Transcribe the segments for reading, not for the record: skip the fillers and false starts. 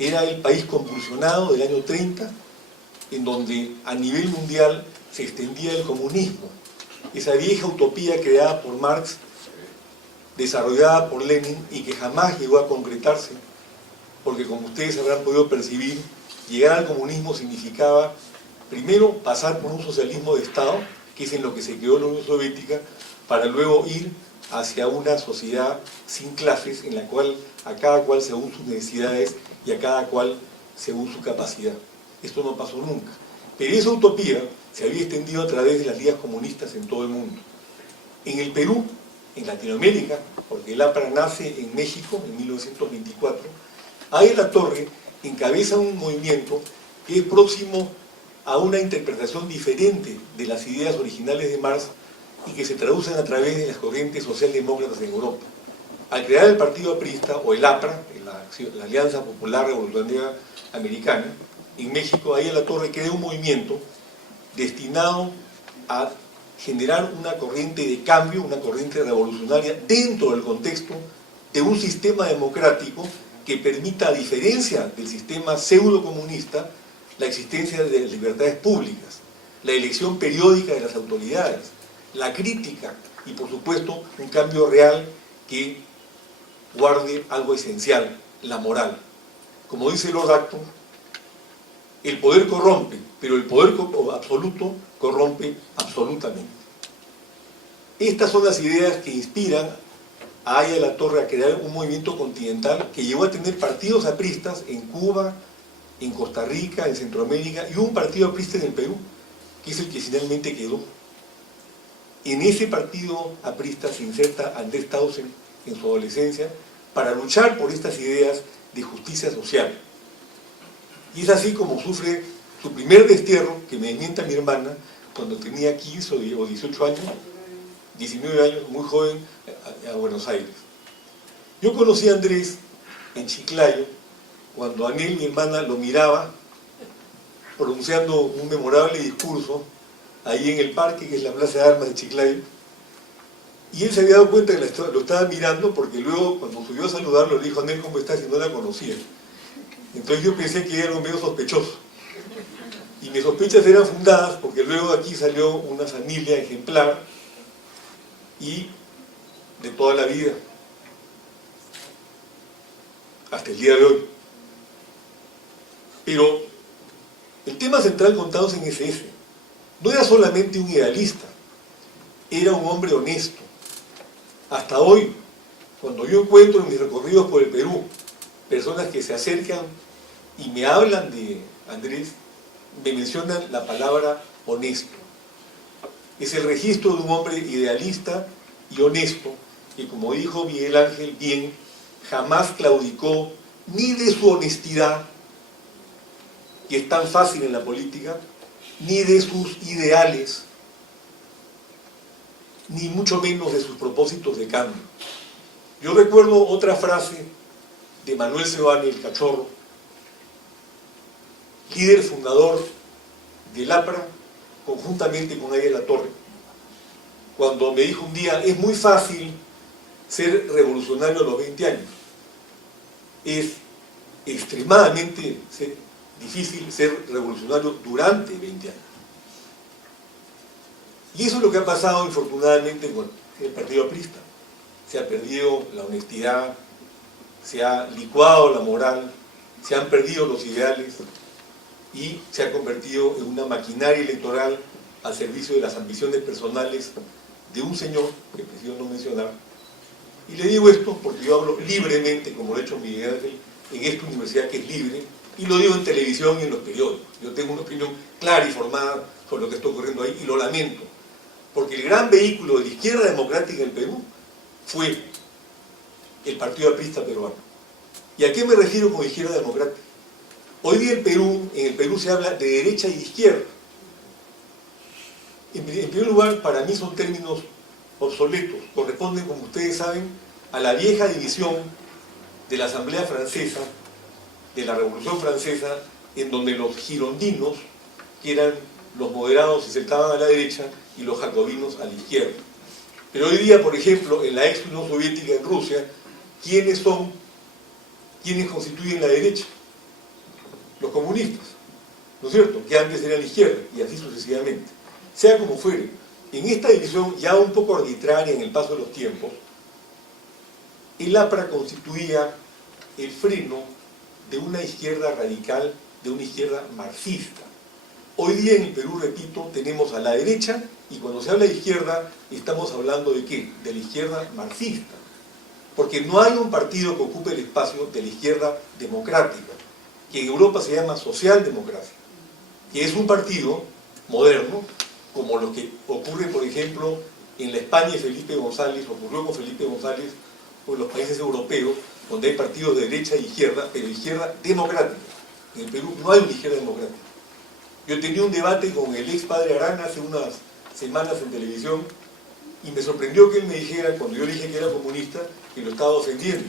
era el país convulsionado del año 30, en donde a nivel mundial se extendía el comunismo. Esa vieja utopía creada por Marx, desarrollada por Lenin y que jamás llegó a concretarse, porque como ustedes habrán podido percibir, llegar al comunismo significaba primero pasar por un socialismo de Estado, que es en lo que se quedó la Unión Soviética, para luego ir hacia una sociedad sin clases, en la cual a cada cual según sus necesidades y a cada cual según su capacidad. Esto no pasó nunca. Pero esa utopía se había extendido a través de las ligas comunistas en todo el mundo. En el Perú, en Latinoamérica, porque el APRA nace en México en 1924, Aya La Torre encabeza un movimiento que es próximo a una interpretación diferente de las ideas originales de Marx y que se traducen a través de las corrientes socialdemócratas en Europa. Al crear el partido aprista, o el APRA, la Alianza Popular Revolucionaria Americana, en México, Aya La Torre crea un movimiento destinado a generar una corriente de cambio, una corriente revolucionaria dentro del contexto de un sistema democrático que permita, a diferencia del sistema pseudo-comunista, la existencia de libertades públicas, la elección periódica de las autoridades, la crítica y, por supuesto, un cambio real que guarde algo esencial, la moral. Como dice Lord Acton, el poder corrompe, pero el poder absoluto corrompe absolutamente. Estas son las ideas que inspiran a Aya La Torre a crear un movimiento continental que llegó a tener partidos apristas en Cuba, en Costa Rica, en Centroamérica, y un partido aprista en el Perú, que es el que finalmente quedó. En ese partido aprista se inserta Andrés Tausen en su adolescencia para luchar por estas ideas de justicia social. Y es así como sufre su primer destierro, que me desmienta mi hermana, cuando tenía 15 o 18 años, 19 años, muy joven, a Buenos Aires. Yo conocí a Andrés en Chiclayo, cuando Anel, mi hermana, lo miraba pronunciando un memorable discurso ahí en el parque, que es la Plaza de Armas de Chiclayo, y él se había dado cuenta que lo estaba mirando, porque luego, cuando subió a saludarlo, le dijo: Anel, ¿cómo estás? Y no la conocía. Entonces yo pensé que era algo medio sospechoso. Y mis sospechas eran fundadas, porque luego aquí salió una familia ejemplar y de toda la vida, hasta el día de hoy. Pero el tema central con Tausen es ese. No era solamente un idealista, era un hombre honesto. Hasta hoy, cuando yo encuentro en mis recorridos por el Perú personas que se acercan y me hablan de Andrés, me mencionan la palabra honesto. Es el registro de un hombre idealista y honesto, que, como dijo Miguel Ángel bien, jamás claudicó ni de su honestidad, que es tan fácil en la política, ni de sus ideales, ni mucho menos de sus propósitos de cambio. Yo recuerdo otra frase de Manuel Seoane, el Cachorro, líder fundador del APRA, conjuntamente con Aya La Torre, cuando me dijo un día: es muy fácil ser revolucionario a los 20 años, es extremadamente difícil ser revolucionario durante 20 años. Y eso es lo que ha pasado, infortunadamente, con el partido aprista. Se ha perdido la honestidad, se ha licuado la moral, se han perdido los ideales y se ha convertido en una maquinaria electoral al servicio de las ambiciones personales de un señor que prefiero no mencionar. Y le digo esto porque yo hablo libremente, como lo ha hecho Miguel Ángel, en esta universidad que es libre, y lo digo en televisión y en los periódicos. Yo tengo una opinión clara y formada sobre lo que está ocurriendo ahí, y lo lamento, porque el gran vehículo de la izquierda democrática en Perú fue el partido aprista peruano. ¿Y a qué me refiero con izquierda democrática? Hoy día en el Perú se habla de derecha y de izquierda. En primer lugar, para mí son términos obsoletos, corresponden, como ustedes saben, a la vieja división de la Asamblea Francesa, de la Revolución Francesa, en donde los girondinos, que eran los moderados, se sentaban a la derecha y los jacobinos a la izquierda. Pero hoy día, por ejemplo, en la ex Unión Soviética, en Rusia, ¿quiénes constituyen la derecha? los comunistas, ¿no es cierto?, que antes eran la izquierda, y así sucesivamente. Sea como fuere, en esta división ya un poco arbitraria en el paso de los tiempos, el APRA constituía el freno de una izquierda radical, de una izquierda marxista. Hoy día en el Perú, repito, tenemos a la derecha, y cuando se habla de izquierda, estamos hablando ¿de qué? De la izquierda marxista. Porque no hay un partido que ocupe el espacio de la izquierda democrática, que en Europa se llama socialdemocracia, que es un partido moderno, como lo que ocurre, por ejemplo, en la España de Felipe González, ocurrió con Felipe González, o en los países europeos, donde hay partidos de derecha e izquierda, pero izquierda democrática. En el Perú no hay una izquierda democrática. Yo tenía un debate con el ex padre Arana hace unas semanas en televisión, y me sorprendió que él me dijera, cuando yo le dije que era comunista, que lo estaba ofendiendo.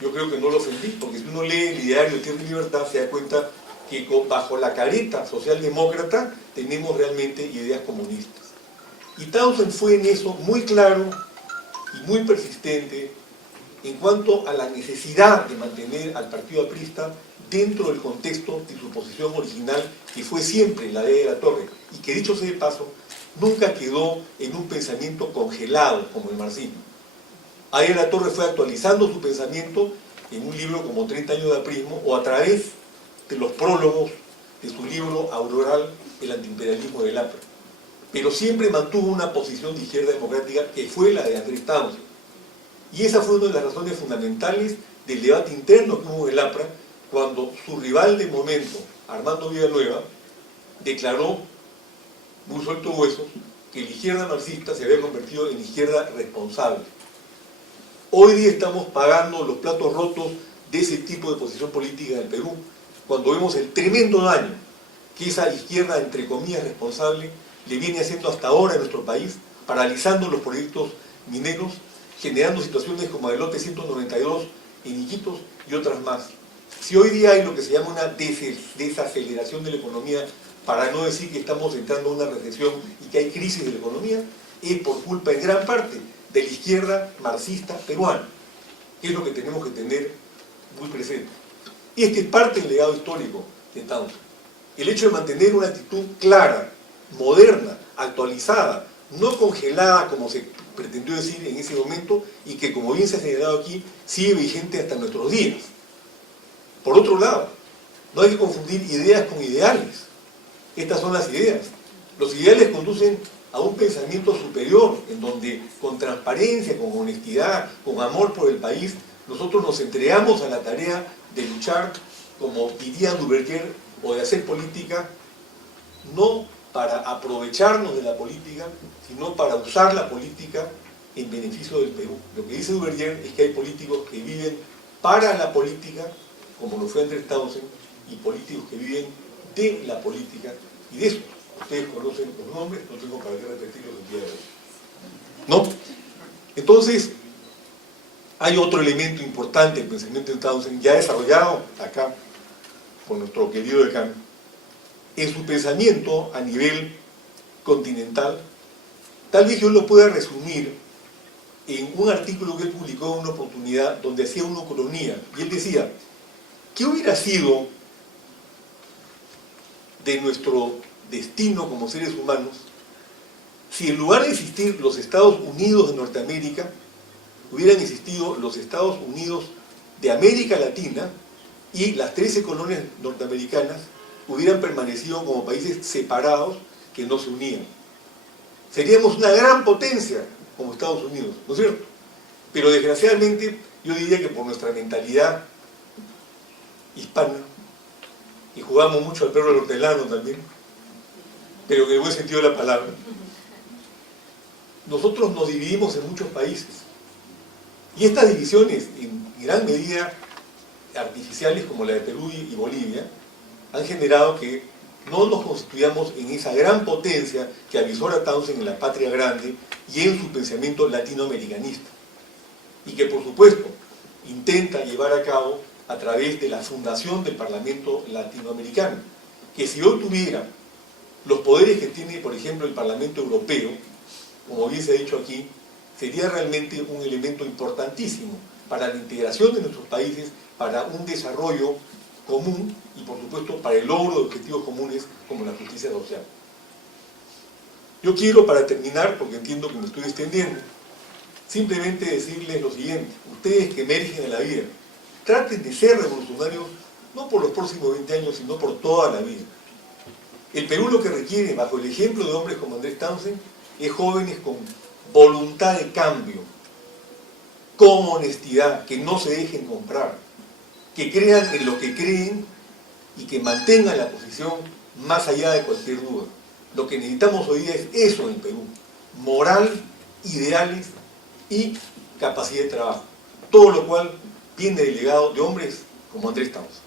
Yo creo que no lo ofendí, porque si uno lee el ideario Tierra y Libertad, se da cuenta que bajo la careta socialdemócrata tenemos realmente ideas comunistas. Y Townsend fue en eso muy claro y muy persistente en cuanto a la necesidad de mantener al partido aprista dentro del contexto de su posición original, que fue siempre la de la Torre, y que, dicho sea de paso, nunca quedó en un pensamiento congelado como el marxismo. Ahí la Torre fue actualizando su pensamiento en un libro como 30 años de aprismo, o a través de los prólogos de su libro auroral, El antiimperialismo del APRA. Pero siempre mantuvo una posición de izquierda democrática que fue la de Andrés Townsend. Y esa fue una de las razones fundamentales del debate interno que hubo en el APRA, cuando su rival de momento, Armando Villanueva, declaró, muy suelto huesos, que la izquierda marxista se había convertido en izquierda responsable. Hoy día estamos pagando los platos rotos de ese tipo de posición política en el Perú, cuando vemos el tremendo daño que esa izquierda, entre comillas, responsable, le viene haciendo hasta ahora en nuestro país, paralizando los proyectos mineros, generando situaciones como el lote 192 en Iquitos y otras más. Si hoy día hay lo que se llama una desaceleración de la economía, para no decir que estamos entrando en una recesión y que hay crisis de la economía, es por culpa en gran parte de la izquierda marxista peruana, que es lo que tenemos que tener muy presente. Y este es parte del legado histórico de Townsend. El hecho de mantener una actitud clara, moderna, actualizada, no congelada como se pretendió decir en ese momento, y que, como bien se ha señalado aquí, sigue vigente hasta nuestros días. Por otro lado, no hay que confundir ideas con ideales. Estas son las ideas. Los ideales conducen a un pensamiento superior, en donde con transparencia, con honestidad, con amor por el país, nosotros nos entregamos a la tarea de luchar, como diría Duverger, o de hacer política, no para aprovecharnos de la política, sino para usar la política en beneficio del Perú. Lo que dice Duverger es que hay políticos que viven para la política, como lo fue Andrés Townsend, y políticos que viven de la política, y de eso ustedes conocen los nombres, no tengo para qué repetirlos el día de hoy. ¿No? Entonces, hay otro elemento importante del pensamiento de Townsend, ya desarrollado acá por nuestro querido decano, en su pensamiento a nivel continental. Tal vez yo lo pueda resumir en un artículo que él publicó en una oportunidad donde hacía una ucronía, y él decía: ¿qué hubiera sido de nuestro destino como seres humanos si en lugar de existir los Estados Unidos de Norteamérica, hubieran existido los Estados Unidos de América Latina, y las 13 colonias norteamericanas hubieran permanecido como países separados que no se unían? Seríamos una gran potencia como Estados Unidos, ¿no es cierto? Pero desgraciadamente yo diría que por nuestra mentalidad hispana, y jugamos mucho al perro del hortelano también, pero en el buen sentido de la palabra, nosotros nos dividimos en muchos países, y estas divisiones, en gran medida artificiales como la de Perú y Bolivia, han generado que no nos constituyamos en esa gran potencia que avisora Townsend en la patria grande y en su pensamiento latinoamericanista, y que por supuesto intenta llevar a cabo a través de la fundación del Parlamento Latinoamericano, que si hoy tuviera los poderes que tiene, por ejemplo, el Parlamento Europeo, como bien se ha dicho aquí, sería realmente un elemento importantísimo para la integración de nuestros países, para un desarrollo común y, por supuesto, para el logro de objetivos comunes como la justicia social. Yo quiero, para terminar, porque entiendo que me estoy extendiendo, simplemente decirles lo siguiente: ustedes que emergen en la vida, traten de ser revolucionarios no por los próximos 20 años, sino por toda la vida. El Perú lo que requiere, bajo el ejemplo de hombres como Andrés Townsend, es jóvenes con voluntad de cambio, con honestidad, que no se dejen comprar, que crean en lo que creen y que mantengan la posición más allá de cualquier duda. Lo que necesitamos hoy día es eso en el Perú: moral, ideales y capacidad de trabajo. Todo lo cual viene del legado de hombres como Andrés Townsend.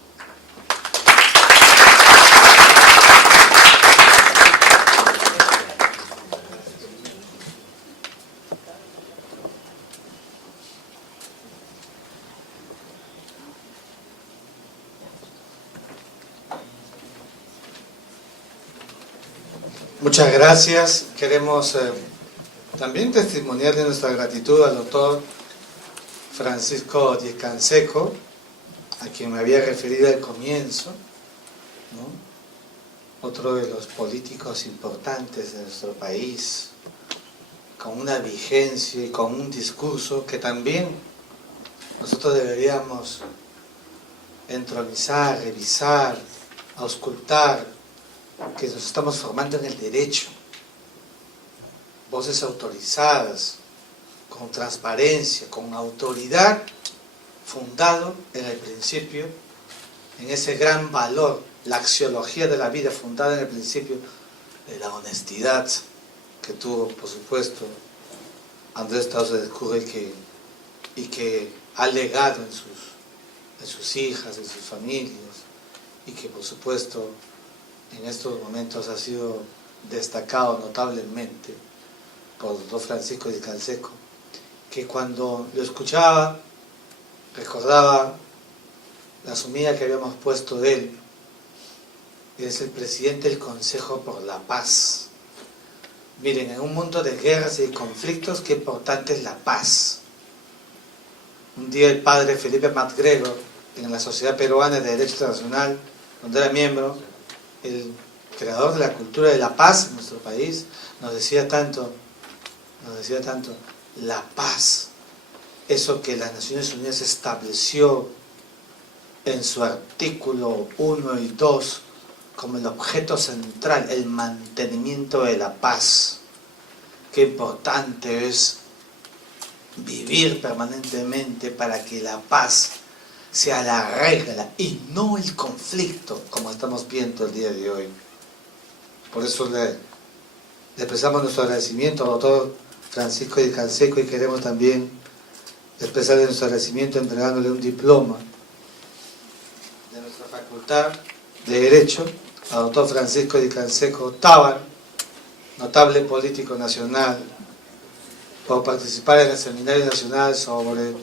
Muchas gracias. Queremos también testimoniar de nuestra gratitud al doctor Francisco Díez Canseco, a quien me había referido al comienzo, ¿no? Otro de los políticos importantes de nuestro país, con una vigencia y con un discurso que también nosotros deberíamos entronizar, revisar, auscultar, que nos estamos formando en el derecho, voces autorizadas, con transparencia, con autoridad, fundado en el principio, en ese gran valor, la axiología de la vida fundada en el principio de la honestidad que tuvo, por supuesto, Andrés Townsend Escurra y que ha legado en sus hijas, en sus familias, y que por supuesto en estos momentos ha sido destacado notablemente por el doctor Francisco Díez Canseco, que cuando lo escuchaba recordaba la sumida que habíamos puesto de él. Es el presidente del Consejo por la Paz. Miren, en un mundo de guerras y conflictos, qué importante es la paz. Un día el padre Felipe MacGregor, en la Sociedad Peruana de Derecho Internacional, donde era miembro, el creador de la cultura de la paz en nuestro país, nos decía tanto, la paz, eso que las Naciones Unidas estableció en su artículo 1 y 2 como el objeto central, el mantenimiento de la paz. Qué importante es vivir permanentemente para que la paz sea la regla y no el conflicto, como estamos viendo el día de hoy. Por eso le expresamos nuestro agradecimiento al doctor Francisco Díez Canseco, y queremos también expresarle nuestro agradecimiento entregándole un diploma de nuestra Facultad de Derecho al doctor Francisco Díez Canseco Tábara, notable político nacional, por participar en el Seminario Nacional sobre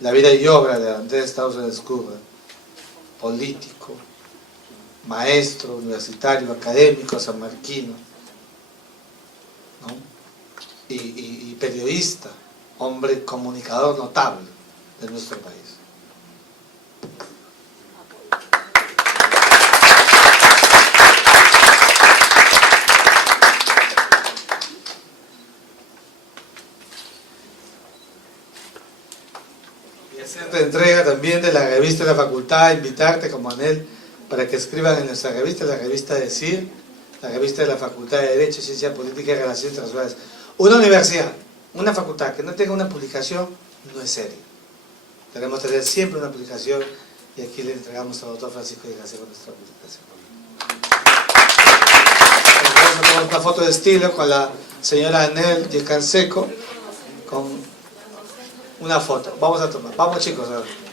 la vida y obra de Andrés Townsend Escurra, político, maestro, universitario, académico, sanmarquino, ¿no? y periodista, hombre comunicador notable de nuestro país. Hacerte entrega también de la revista de la facultad, invitarte como Anel para que escriban en nuestra revista, la revista DECIR, la revista de la Facultad de Derecho, Ciencia Política y Relaciones Internacionales. Una universidad, una facultad que no tenga una publicación no es serio. Debemos tener siempre una publicación, y aquí le entregamos al doctor Francisco Díez Canseco nuestra publicación. Vamos a tomar una foto de estilo con la señora Anel Díez Canseco, con una foto. Vamos a tomar. Vamos, chicos. A ver.